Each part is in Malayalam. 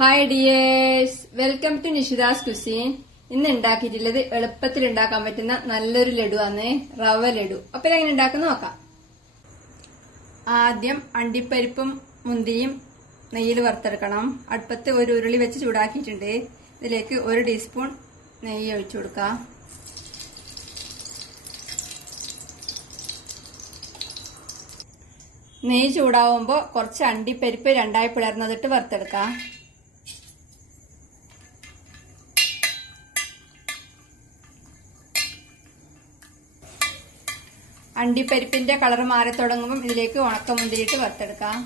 Hi dears, welcome to Nishitha's cuisine. ഇന്ന് ഉണ്ടാക്കിയിട്ടുള്ളത് എളുപ്പത്തിൽ ഉണ്ടാക്കാൻ പറ്റുന്ന നല്ലൊരു ലഡു ആണ്, റവ ലഡു. അപ്പൊ എങ്ങനെ ഉണ്ടാക്കുന്ന നോക്കാം. ആദ്യം അണ്ടിപ്പരിപ്പും മുന്തിരിയും നെയ്യിൽ വറുത്തെടുക്കണം. അടുപ്പത്ത് ഒരു ഉരുളി വെച്ച് ചൂടാക്കിയിട്ടുണ്ട്. ഇതിലേക്ക് 1 ടീസ്പൂൺ നെയ്യ് ഒഴിച്ചു കൊടുക്കാം. നെയ്യ് ചൂടാവുമ്പോൾ കുറച്ച് അണ്ടിപ്പരിപ്പ് രണ്ടായി പിളർന്നതിട്ട് വറുത്തെടുക്കാം. അണ്ടിപ്പരിപ്പിന്റെ കളർ മാറി തുടങ്ങുമ്പോൾ ഇതിലേക്ക് ഉണക്കമുന്തിരിയിട്ട് വറുത്തെടുക്കാം.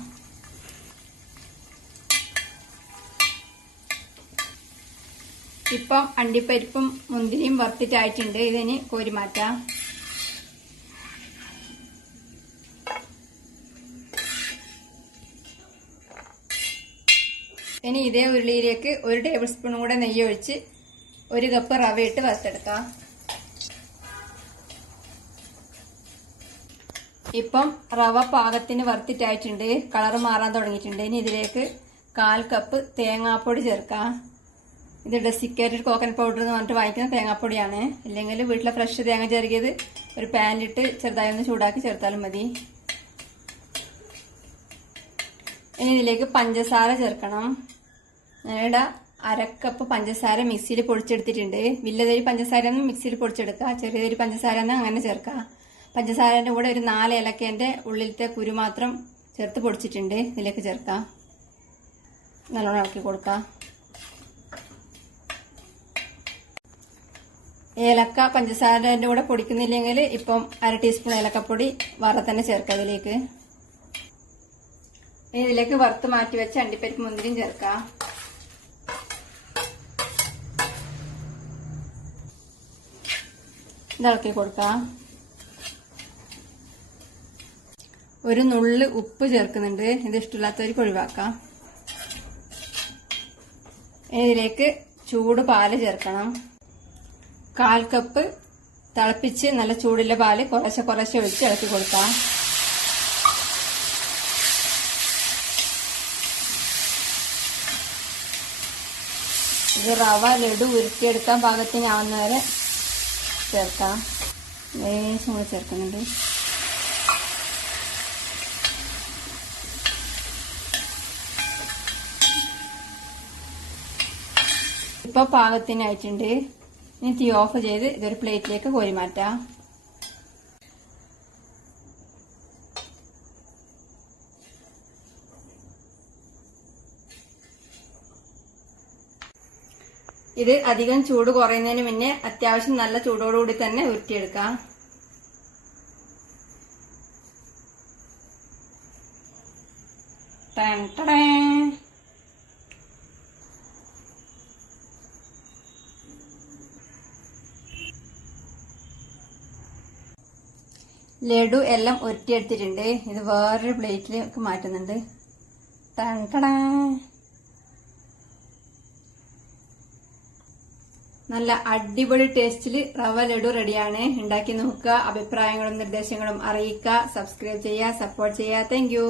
ഇപ്പം അണ്ടിപ്പരിപ്പും മുന്തിരിയും വറുത്തിട്ടായിട്ടുണ്ട്. ഇതിന് കോരി മാറ്റാം. ഇനി ഇതേ ഉരുളിയിലേക്ക് 1 ടേബിൾ സ്പൂൺ കൂടെ നെയ്യ് ഒഴിച്ച് 1 കപ്പ് റവ ഇട്ട് വറുത്തെടുക്കാം. ഇപ്പം റവ പാകത്തിന് വറുത്തിട്ടായിട്ടുണ്ട്. കളർ മാറാൻ തുടങ്ങിയിട്ടുണ്ട്. ഇനി ഇതിലേക്ക് 1/4 കപ്പ് തേങ്ങാപ്പൊടി ചേർക്കാം. ഇത് ഡെസിക്കേറ്റഡ് കോക്കനട്ട് പൗഡർ എന്ന് പറഞ്ഞിട്ട് വാങ്ങിക്കുന്ന തേങ്ങാപ്പൊടിയാണ്. ഇല്ലെങ്കിൽ വീട്ടിലെ ഫ്രഷ് തേങ്ങ ചെറുകിയത് ഒരു പാനിലിട്ട് ചെറുതായി ഒന്ന് ചൂടാക്കി ചേർത്താലും മതി. ഇനി ഇതിലേക്ക് പഞ്ചസാര ചേർക്കണം. ഞാനിവിടെ 1/2 കപ്പ് പഞ്ചസാര മിക്സിയിൽ പൊടിച്ചെടുത്തിട്ടുണ്ട്. വലിയതരി പഞ്ചസാര ഒന്നും മിക്സിയിൽ പൊടിച്ചെടുക്കുക, ചെറിയതരി പഞ്ചസാര ഒന്നും അങ്ങനെ ചേർക്കുക. പഞ്ചസാരന്റെ കൂടെ ഒരു 4 ഏലക്കേന്റെ ഉള്ളിലത്തെ കുരു മാത്രം ചേർത്ത് പൊടിച്ചിട്ടുണ്ട്. ഇതിലേക്ക് ചേർക്കാം. നല്ലോണം ഇളക്കി കൊടുക്കാം. ഏലക്ക പഞ്ചസാരന്റെ കൂടെ പൊടിക്കുന്നില്ലെങ്കിൽ ഇപ്പം 1/2 ടീസ്പൂൺ ഏലക്കപ്പൊടി വറുത്ത് തന്നെ ചേർക്കാം ഇതിലേക്ക്. ഇനി ഇതിലേക്ക് വറുത്ത് മാറ്റി വെച്ച അണ്ടിപ്പരിപ്പ് മുന്തിരിയും ചേർക്കാം. ഇളക്കി കൊടുക്കാം. ഒരു നുള്ള് ഉപ്പ് ചേർക്കുന്നുണ്ട്. ഇത് ഇഷ്ടമില്ലാത്തവർക്ക് ഒഴിവാക്കാം. ഇതിലേക്ക് ചൂട് പാല് ചേർക്കണം. 1/4 കപ്പ് തിളപ്പിച്ച് നല്ല ചൂടുള്ള പാല് കുറേശ്ശെ ഒഴിച്ച് ഇളക്കി കൊടുക്കാം. ഇത് റവ ലഡു ഉരുട്ടിയെടുക്കാൻ പാകത്തിനാവുന്ന വരെ ചേർക്കാം. ലേശം കൂടെ ചേർക്കുന്നുണ്ട്. ഇപ്പൊ പാകത്തിനായിട്ടുണ്ട്. ഇനി തീ ഓഫ് ചെയ്ത് ഇതൊരു പ്ലേറ്റിലേക്ക് കോരി മാറ്റാം. ഇത് അധികം ചൂട് കുറയുന്നതിന് മുന്നേ അത്യാവശ്യം നല്ല ചൂടോടുകൂടി തന്നെ ഉരുട്ടിയെടുക്കാം. ലഡു എല്ലാം ഉരുട്ടിയെടുത്തിട്ടുണ്ട്. ഇത് വേറൊരു പ്ലേറ്റിലേക്ക് മാറ്റുന്നുണ്ട്. നല്ല അടിപൊളി ടേസ്റ്റിൽ റവ ലഡു റെഡിയാണ്. ഉണ്ടാക്കി നോക്കുക. അഭിപ്രായങ്ങളും നിർദ്ദേശങ്ങളും അറിയിക്കുക. സബ്സ്ക്രൈബ് ചെയ്യുക, സപ്പോർട്ട് ചെയ്യുക. Thank you.